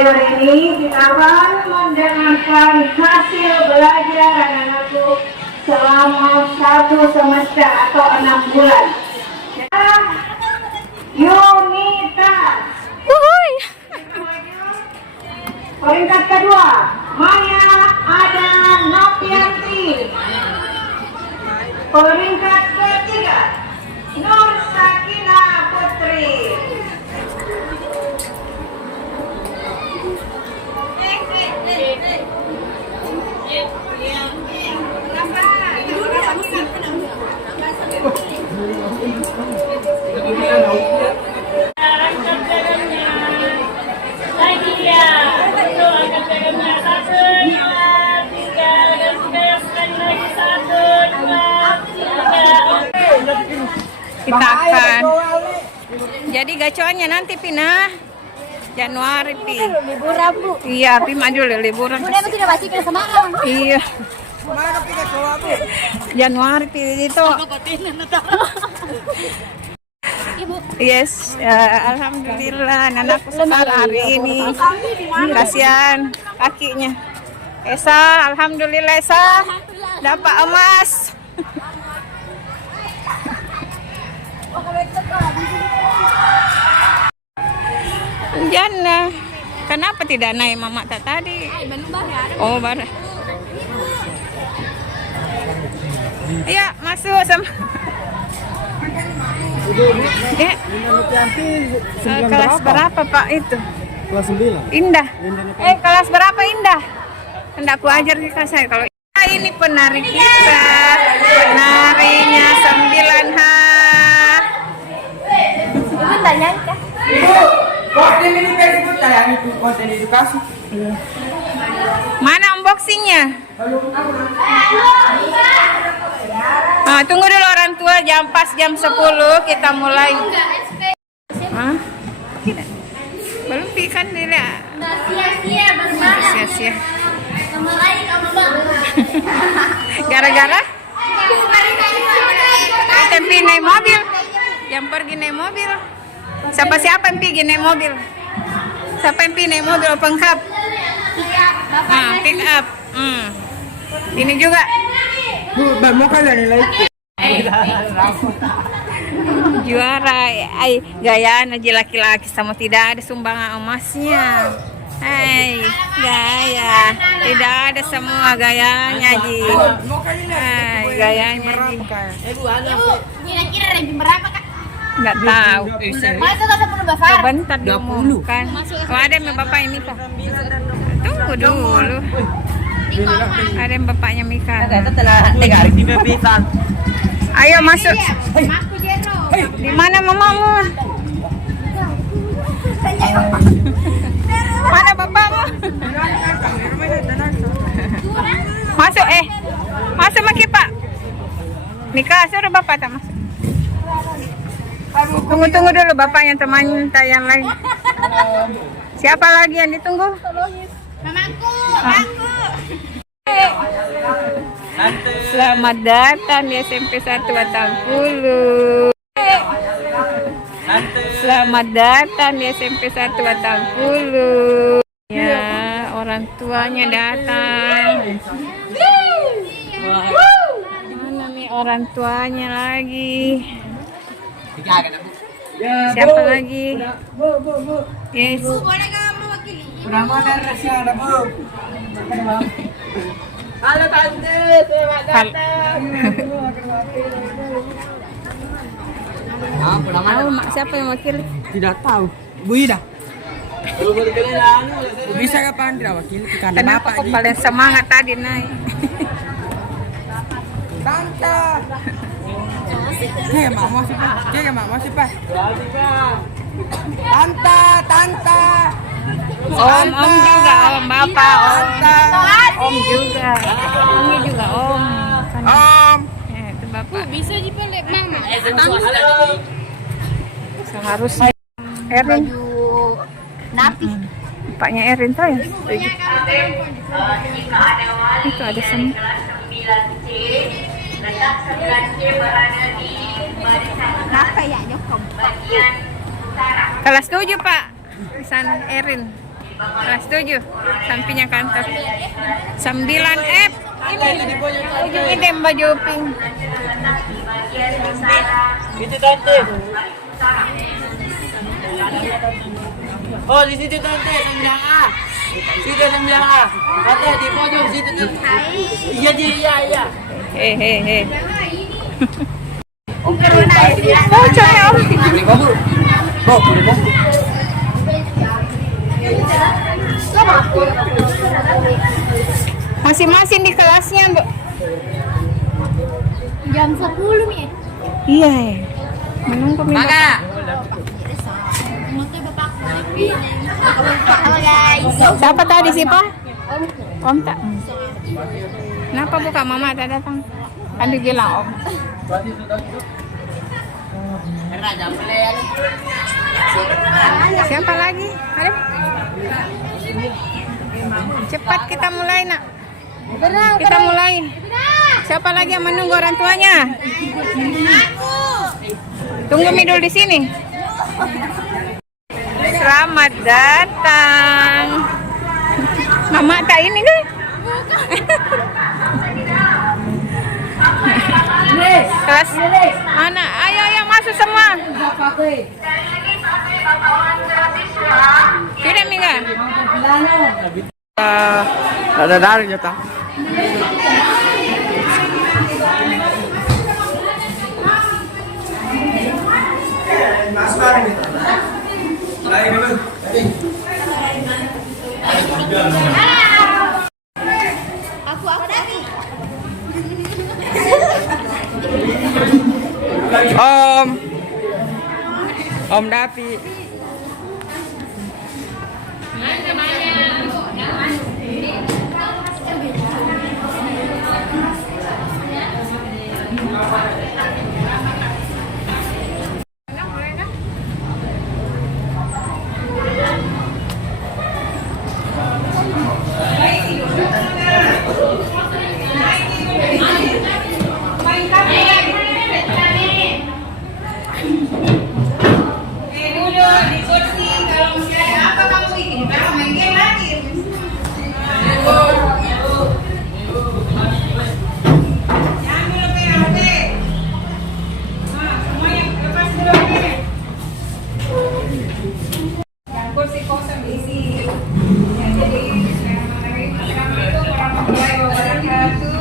Teori ini kita akan mendengarkan hasil belajar anak-anakku selama 1 semester atau 6 bulan. Unitas. Peringkat kedua, Maya Ada Nopianti. Peringkat ketiga, Nur Sakina Putri. Kita akan jadi gacoannya nanti Pina Januari Pi. Liburan Bu. Iya Pi maju liburan. Udah tidak pasti ke Semarang. Iya. Januari Pi itu. Yes, alhamdulillah anakku sekarang hari ini. Kasihan kakinya. Esa, alhamdulillah Esa dapat emas. Jana, kenapa tidak naik mama tak tadi? Oh, barang. Iya, masuk sama. Kelas berapa Pak itu? Kelas 9. Indah. Kelas berapa Indah? Hendak ku ajar di kelas saya. Kalau ini penari kita, penarinya 9H. Ibu tanya kan? Konten ini Facebook tayang itu konten edukasi. Mana unboxingnya? Nah, tunggu dulu orang tua pas jam 10 kita mulai. Hah? Tidak. Belum pikan dia. Sia-sia bermain. Sia-sia. Sama lain sama Bang. Gara-gara? Tempi naik mobil. Yang pergi naik mobil. Siapa yang pergi naik mobil? Siapa yang pergi naik mobil open cup? Pick up. Ini juga. Bu, mau kalian nilai? Juara, gayaan aja laki-laki sama tidak ada sumbangan emasnya. Gaya, tidak ada semua gayanya Ji. Gayanya Ji. Kira-kira ranking berapa Kak? Nggak tahu. Masa kau sebelum Bapak? Sebentar diumumkan. Oh, ada yang bapaknya Mika. Tunggu dulu. Ada yang bapaknya Mika. Ayo masuk. Aku Jero. Di mana mamamu? Mana bapakmu? Masuk Masuk Maki Pak. Nikah suruh bapak tak masuk. Tunggu dulu bapaknya teman yang lain. Siapa lagi yang ditunggu? Mamaku. Selamat datang di SMP 1 Batangpulu. Selamat datang di SMP 1 Batangpulu. Ya, orang tuanya datang. Mana nih orang tuanya lagi? Siapa lagi? Yes. Boleh nggak mewakili? Halo tante, selamat datang. Tahu mak siapa yang wakil? Tidak tahu. Bu Ida. Bisa kapan tidak wakil? Kenapa kok paling semangat tadi naik? Tante. Mak masih Pak. Tante. Om juga, om bapak, om juga. Ini juga om. Itu bapak. Bisa dipelek Mama. Seharusnya Erin. Napi. Bapaknya Erin tuh ya. Itu ada semua. Apa ya Jokong? Kelas 7 Pak. Pesan Erin. Kelas 7. Sampingnya kantor. 9F. Ini ujung idem baju pink. Itu tante. Oh, di situ tante, 9A. Situ 9A. Tante di pojok situ tuh. Iya, iya. Hehehe. Oh, corona ya. Bocornya om. Ini kamu. Bok, udah bok. Masing-masing di kelasnya, Bu. Jam 10 nih. Iya. Menunggu minta. Kakak. Halo guys. Siapa tadi sih, Pak? Om tak. Kenapa buka mama tak datang? Kan dibilang om. Siapa lagi? Ayo. Cepat kita mulai, Nak. Kita mulai. Siapa lagi yang menunggu orang tuanya? Tunggu Midul di sini. Selamat datang. Mama tak ini kan? Kelas mana? Ayo masuk semua. Sudah Mika? Ada dari jatah. Aku Davi. Om Davi. Kursi kosong diisi. Ya, jadi Assalamualaikum warahmatullahi wabarakatuh.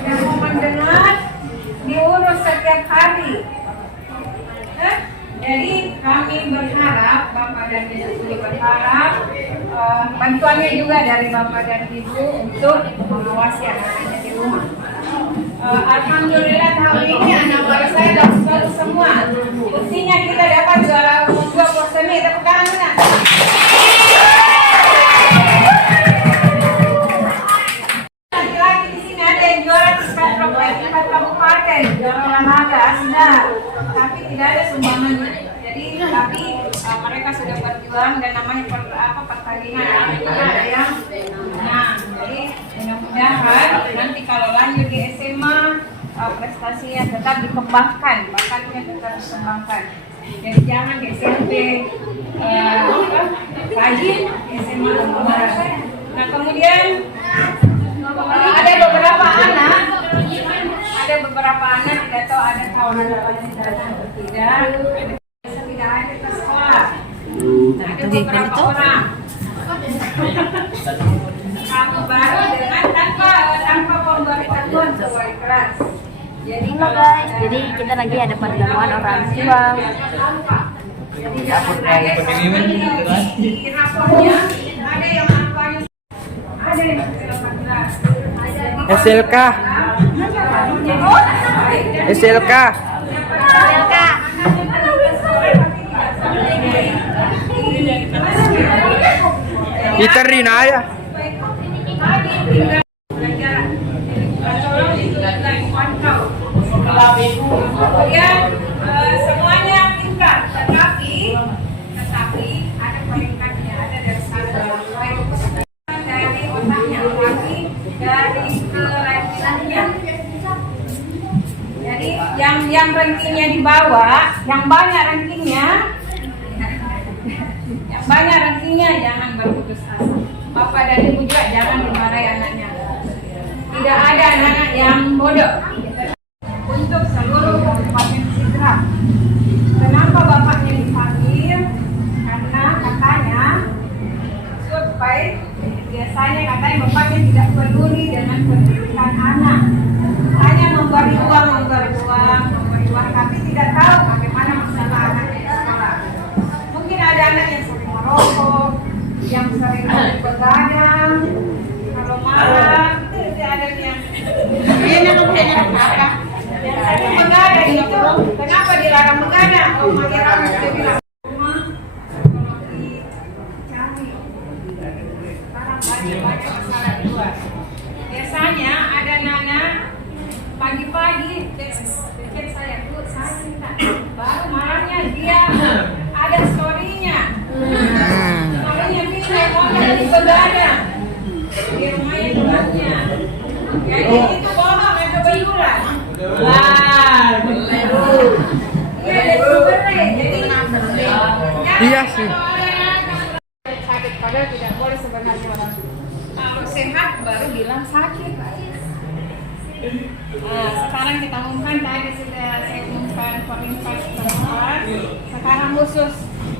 Yang mendengar diurus setiap hari. Jadi kami berharap, Bapak dan Ibu berharap bantuannya juga dari Bapak dan Ibu untuk mengawasi anak-anaknya di rumah. Alhamdulillah tahun ini anak baru saya dapat semua. Buktinya kita dapat juara umum 2 porsemi. Tepuk tangan mana? Lagi-lagi di sini ada yang juara tingkat kabupaten, juara olahraga ada, tapi tidak ada sumbangannya. Tapi mereka sudah berjuang dan namanya pertandingan ada yang menang. Jadi mudah-mudahan nanti kalau lanjut di SMA prestasinya tetap dikembangkan, bakatnya tetap dikembangkan. Jadi jangan di SMP rajin, SMA kemarin. Nah kemudian ada beberapa anak tidak tahu ada kawan tidak atau tidak. Tidak ada ke sekolah. Nah, ada beberapa orang. Kamu baru dengan tanpa pemberitahuan sesuai kelas. Jadi Guys, jadi kita lagi ada pertemuan orang tua. Jadi jangan ada di raportnya ada yang angkanya ada yang 18. SLK. SLK. Kita Rina ya. Kemudian semuanya pintar, tetapi ada peringkatnya, ada dari satu dari otaknya, tapi dari kerajinan yang rankingnya di bawah, yang banyak rankingnya, jangan berputus asa. Bapak dan ibu juga jangan dimarahi anaknya. Tidak ada anak yang bodoh. Untuk seluruh Kabupaten Sidrap, kenapa bapaknya dipanggil? Karena katanya supaya biasanya katanya bapaknya tidak peduli dengan pendidikan anak, hanya memberi uang, tapi tidak tahu bagaimana masalah anaknya di sekolah. Mungkin ada anak yang sering merokok, yang sering begadang, kalau malam tidak ada yang begadang itu. Kenapa dilarang begadang? Oh, Magira dia bilang rumah kalau dicari sekarang banyak masalah di luar. Biasanya ada anak pagi-pagi dekat saya tuh saya minta, baru marahnya dia ada story-nya. Story-nya bisa mau jadi begadang di rumahnya rumahnya. Jadi itu bohong yang kebetulan. Iya sih. Sakit padahal tidak boleh sebenarnya. Kalau sehat baru bilang sakit. Sekarang kita umumkan, tadi sudah saya umumkan perintah tempat. Sekarang khusus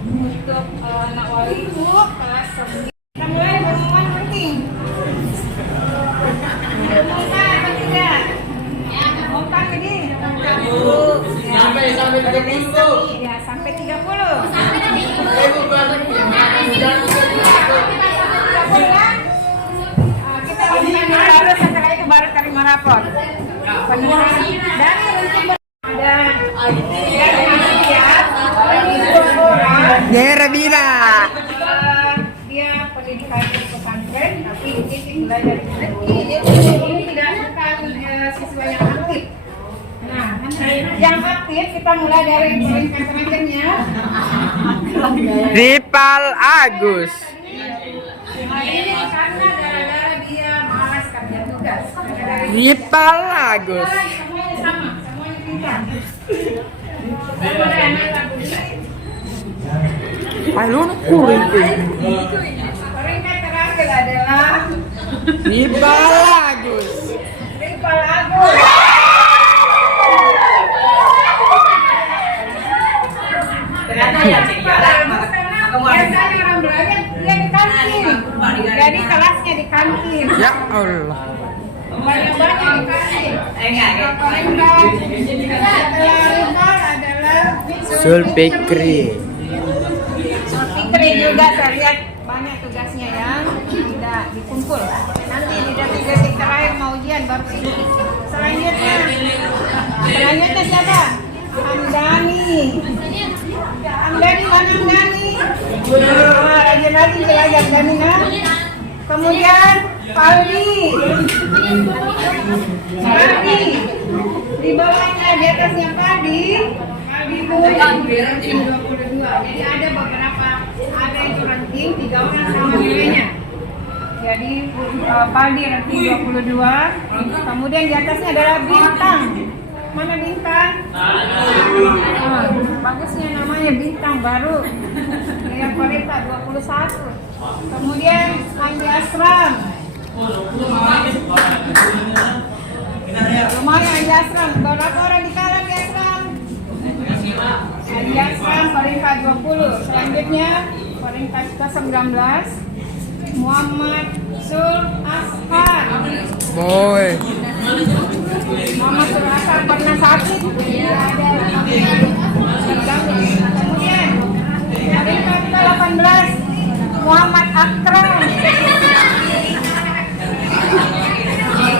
untuk anak wali itu kelas 9. Kita mulai pengumuman penting. Umumkan apa tidak? Umumkan ini. Sampai 30. Ya, sampai 30. Kita umumkan baru, setelah itu baru terima rapor. Penerimaan dari untuk ada Daerah Bina. dia pendidikan di pesantren, tapi di titik belajar ini tidak bukan siswa yang aktif. Nah, yang aktif kita mulai dari peringkat terakhirnya. Ripal Agus. Hari ini karena gara-gara dia malas kerja tugas. Ripal Agus. Semuanya sama, semuanya pintar. Sama ada anak lagu juga. Alun kuring. Peringkat terakhir adalah Ripal Agus. Ripal Agus. Ternyata ya ceria. Biasanya orang belajar dia di kantin. Jadi kelasnya di kantin. Ya Allah. Banyak-banyak di kantin. Peringkat setelah Ripal adalah Sulfikri. Fikri juga saya lihat banyak tugasnya yang tidak dikumpul. Nanti di detik-detik terakhir mau ujian baru sibuk. Selanjutnya siapa? Hamdani. Hamdani mana Hamdani? Rajin-rajin belajar Damina. Kemudian Paldi. Di bawahnya di atasnya Paldi. Paldi itu 22. Jadi ada beberapa, ada yang ranking 3 orang sama nilainya. Jadi Paldi ranking 22. Kemudian di atasnya adalah Bintang. Mana Bintang? Bagusnya namanya Bintang baru. Yang Parita 21. Kemudian Andi Asram. Lumayan Andi Asram. Berapa orang di kalang di Asram? Andi Asram peringkat 20. Selanjutnya peringkat ke-19 Muhammad Sul Ashar. Boy. Muhammad Sul Ashar pernah sakit. Kemudian peringkat ke-18 Muhammad Akram.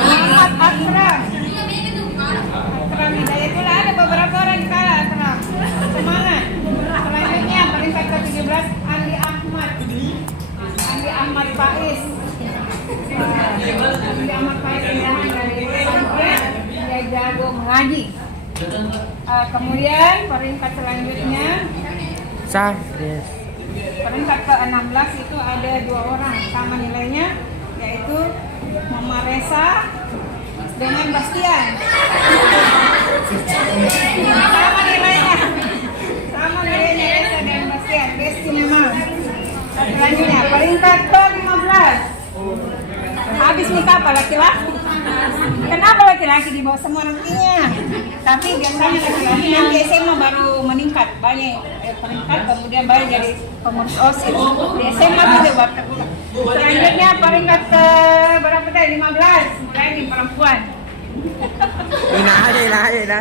Muhammad Akram. Akram Hidayatullah, ada beberapa orang di kalah Akram. Semangat. Selanjutnya peringkat ke-17 Andi Ahmad. Andi Ahmad Faiz. Andi Ahmad Faiz pindahan dari pesantren, dia jago mengaji. Kemudian peringkat selanjutnya Sahres. peringkat ke-16 itu ada 2 orang sama nilainya, yaitu Mama Resa dengan Bastian. Sama nilainya. Sama nilainya Esa dan Bastian. Besti memang. Selanjutnya peringkat ke-15. Habis nikah apa laki-laki? Kenapa laki-laki di bawah semua nantinya? Tapi biasanya laki-laki nanti SMA baru meningkat banyak peringkat, kemudian baru jadi pengurus OSIS. Di SMA juga baru. Selanjutnya peringkat ke berapa tadi? 15. Mulai di perempuan. Inaya.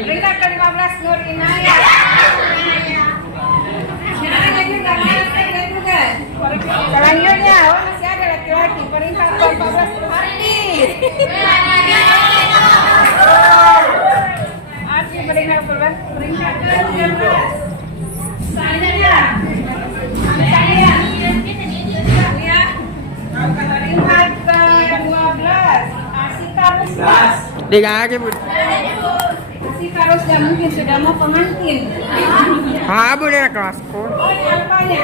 Peringkat ke-15 Nur Inaya. Inaya juga mana juga. Selanjutnya, masih ada laki-laki. Peringkat ke-14 Ardi. Ardi peringkat ke-14. Peringkat ke-13. Saya. Peringkat ke-12 Asika Rusdas. Digage bud. Asika Rusdas mungkin sudah mau pengantin. Habo na kelasku. Oh, ini apanya?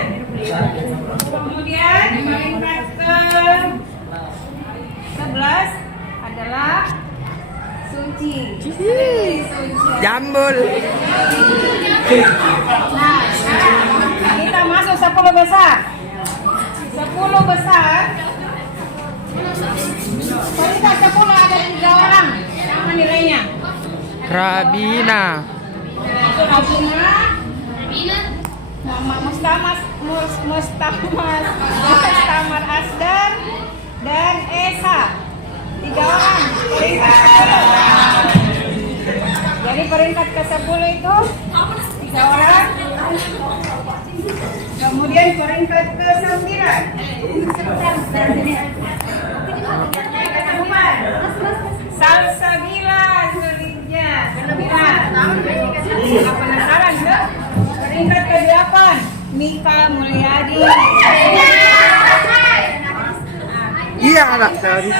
Kemudian peringkat ke-11 adalah Suci. Jambul. Nah, sekarang kita masuk 10 besar. 10 besar. Peringkat 10 ada 3 orang. Sama nilainya. Rabina. Itu Rabina. Muhammad Mustamar Asdar dan Esa. 3 orang. Peringkat 10. Jadi peringkat ke-10 itu 3 orang. Kemudian peringkat ke-9 Salsabila Zulija. Penasaran ke? Peringkat ke-8 Mika Mulyadi. Iya anak tadi.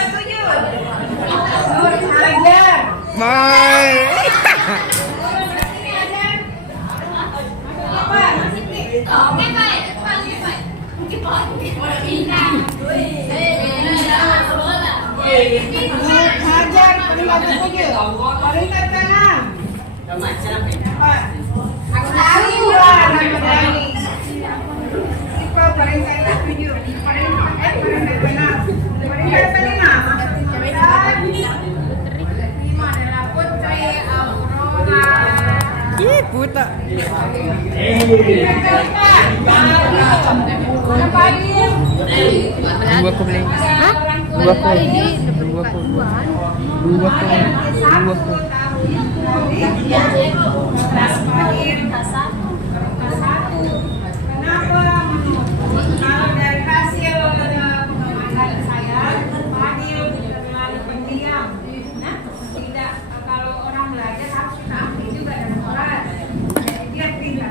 Nur Hajar. Bye. Hajar peringkat ke-7. Peringkat ke-6 Siwa Ramadhani. Siwa peringkat ke-7. Peringkat ke-6. Peringkat ke-5 adalah Putri Aurora. Ih, puta. Peringkat ke-4 Mana Fadil? Dua ko beli. Hah? Dua ko. Kenapa? Kalau dari hasil pengamatan saya, Fadil terlalu pendiam. Nah, tidak kalau orang belajar harus kita aktif juga dalam kelas. Jadi dia pintar.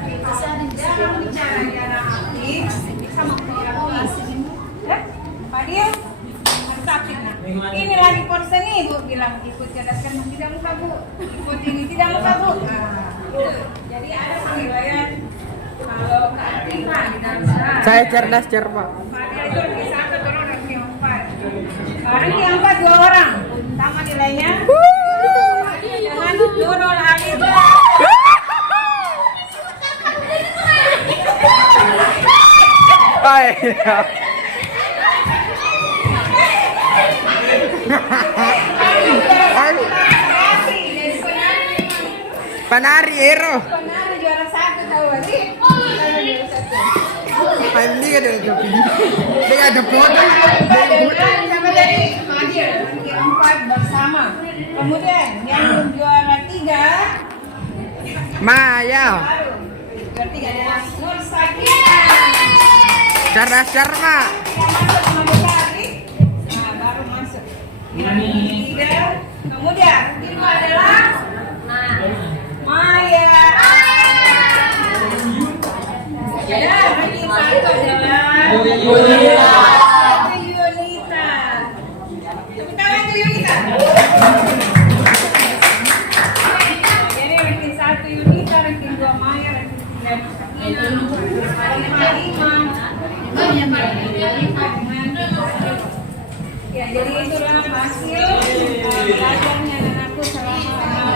Jarang bicara, jarang aktif, bisa mempengaruhi. Fadil, harus aktif. Nah, ini lagi konsen nih, Bu bilang ikut cerdaskan tidak muka Bu, ikut ini tidak muka Bu. Nah, itu. Jadi ada penilaian kalau keaktifan di dalam kelas. Saya cerdas cermat. Fadil itu ranking 1, turun ranking 4. Ranking 4 2 orang, sama nilainya. Dengan Nurul Alif. Hai. Panari Ero. Penari juara 1 tahu gak sih? Pandi ka dito. Dia ada foto. Sama dari Fadil, ranking 4 bersama. Kemudian yang juara 3 Maya. baru. Juara 3 adalah Nur Sakina. Cerdas cermat. Yang masuk sama Bekari. Nah, baru masuk. Yang ketiga. Kemudian kedua adalah Maya. Ya, ranking 1 adalah Yunita. Tepuk tangan untuk Yunita. Jadi ranking 1 Yunita, ranking 2 Maya, ranking 3 Ya, jadi itulah hasil belajarnya anakku selama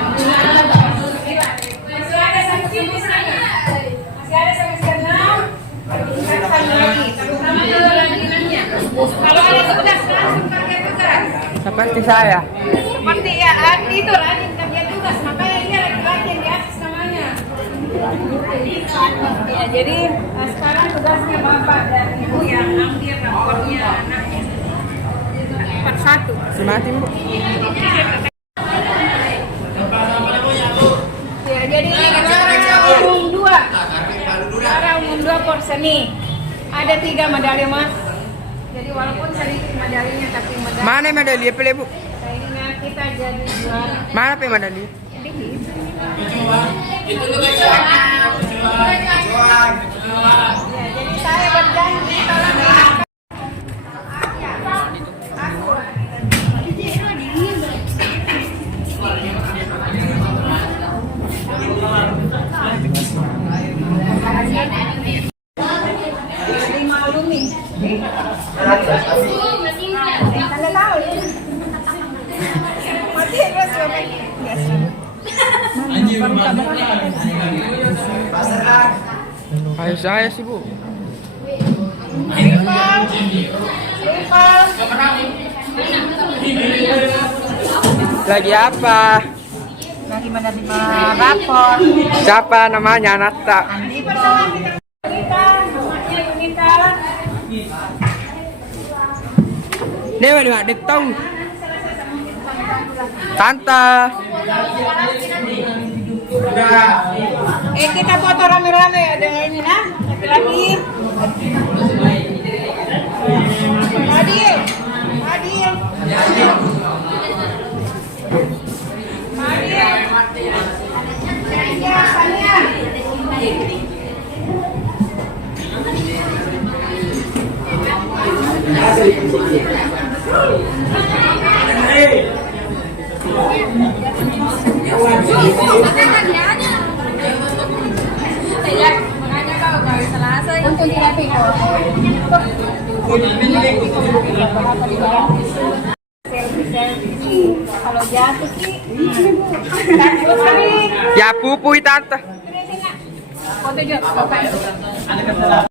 Kalau ada tugas langsung kerja tugas. Seperti saya. Seperti ya, itu rajin kerja tugas, makanya dia laki-laki yang di atas namanya. Ya, jadi sekarang tugasnya bapak dan ibu yang ambil raportnya anaknya. Per satu. Sematin Bu. Ya, jadi ini juara umum 2. Juara umum 2 porseni. Ada 3 medali emas. Jadi walaupun sedikit medalinya tapi medali. Mana medali apa Bu? Akhirnya kita jadi juara. Mana pe medali? Ya, jadi saya berjanji kalau menang. Dimaklumi. Tanda tahu ya. Mati terus coba. Ayo saya sih Bu. Lagi apa? Lagi menerima rapor. Siapa namanya Nata? Ini pertama kita, namanya Yunita. Dewa adik tahu. Tante. Kita foto rame-rame ya dengan ini nah. Lagi. Adil. Adil. Adil. Ya, Sania. Untuk tidak pikir. Selfie. Kalau jatuh sih. Ya pupui tante. Foto juga, Bapak.